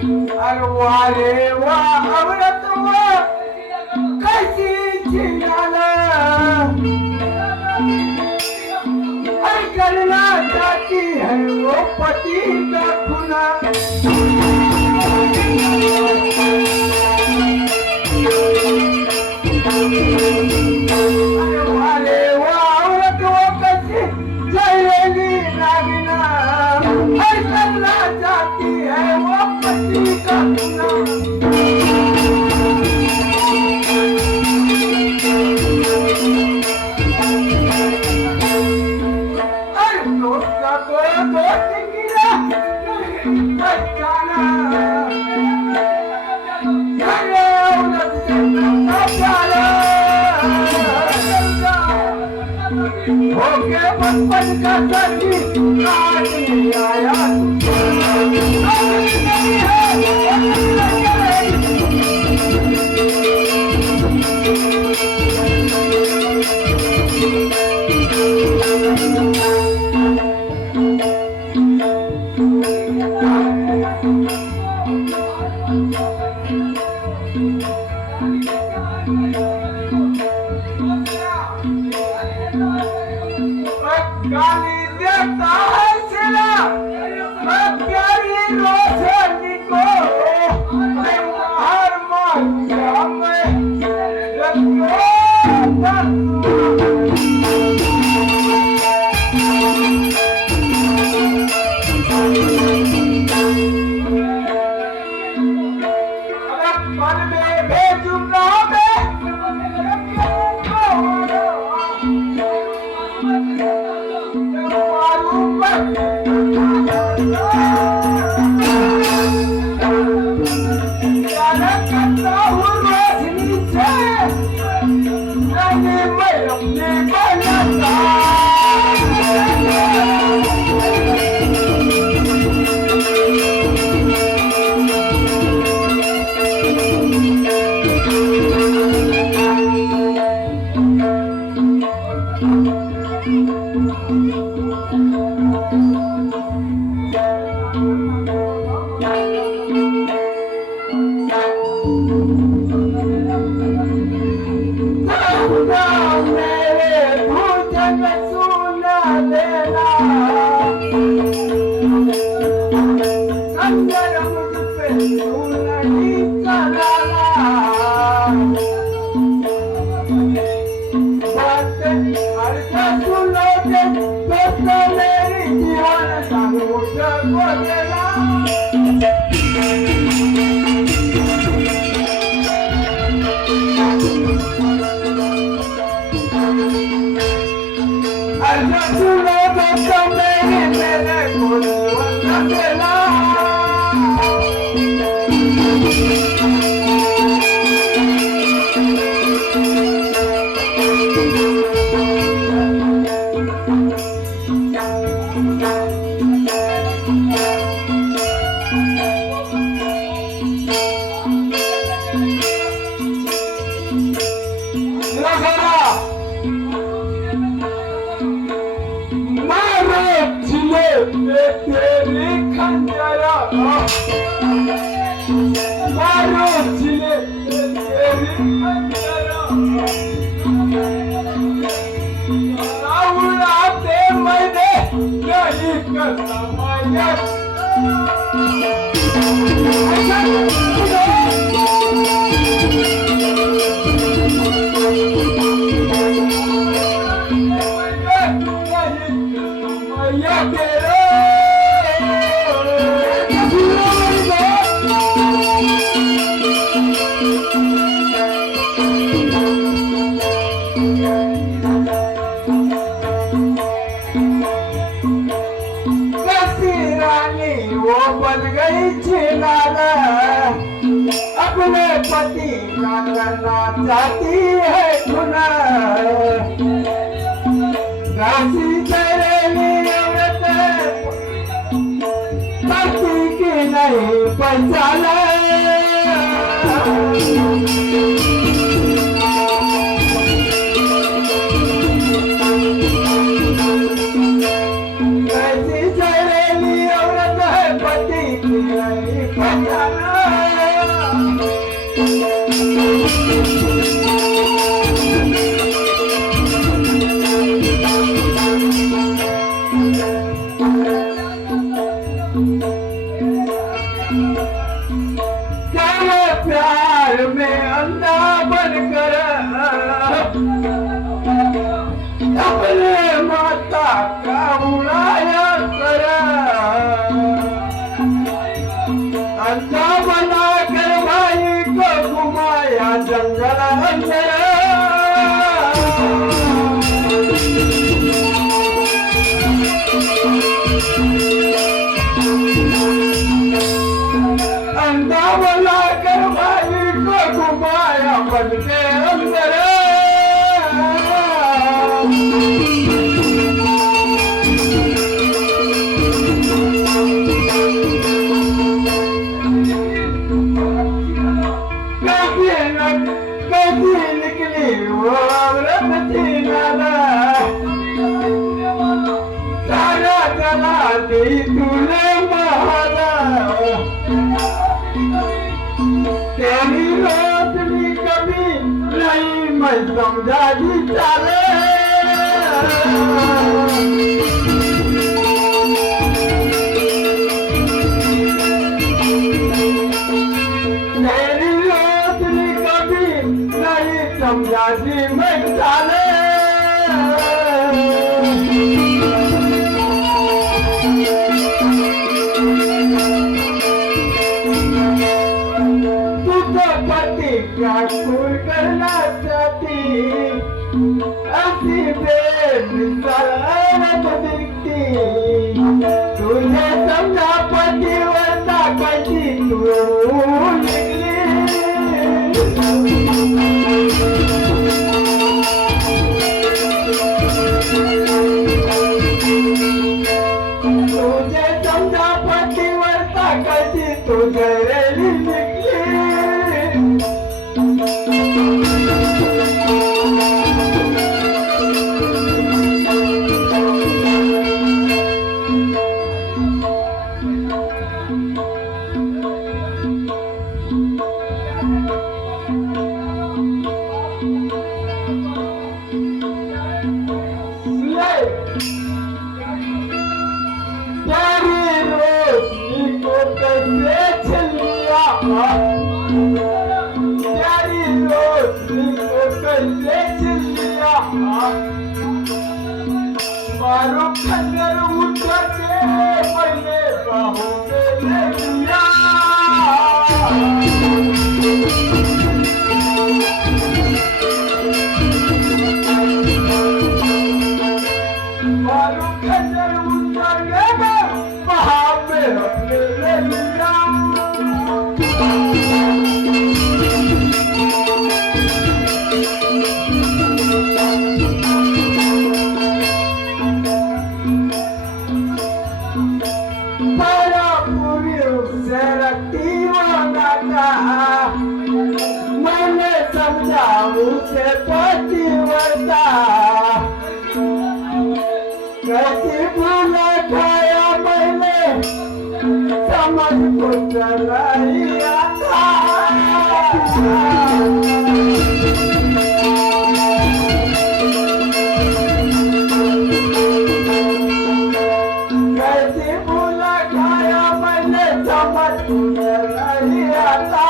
अरे वा रे वा अमृत वा कशी चिंगाला अरे करना चाहती है वो पति का खुना अरे वा रे वा अमृत वा कशी जलेगी नागिना अरे करना चाहती है वो पति का खुना बचपन का साथी आज आया गाली देता है सिला प्यारी रोशनी को हर माया में मन में भेजूंगा अपने पति का करना चाहती है गुना घासी चलेगी औरत पति की नहीं पहचाना ऐसी चलेगी औरत है पति की नहीं पहचाना प्यार में अंधा बनकर अपने माता का उड़ाया कर अंधा बनाकर भाई को घुमाया जंगल अंदर अंधा बनाकर भाई को घुमाया बन के अंदर कैसी निकली वो औरत थी नाना सारा चला दी तूने महाना तेरी रोशनी कभी नहीं मैं समझा दी चाले तेरी रोशनी कभी नहीं समझा दी मैं चाले क्या कोई करना चाहती ऐसी बेमिसाल दिखती तुझे समझा पति वरना कैसी तू निकली तुझे समझा पति वरना कैसी तू जहरीली निकली मारो खंजर उठा के पहले बाहों में ले लिया मारो खंजर उठा के बाहों में हमने ले लिया मैंने समझा उसे पतिव्रता कैसी भूला खाया मैंने समझ को चला ही आता कैसी भूला खाया मैंने समझ को चला ही आता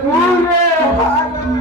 पूरे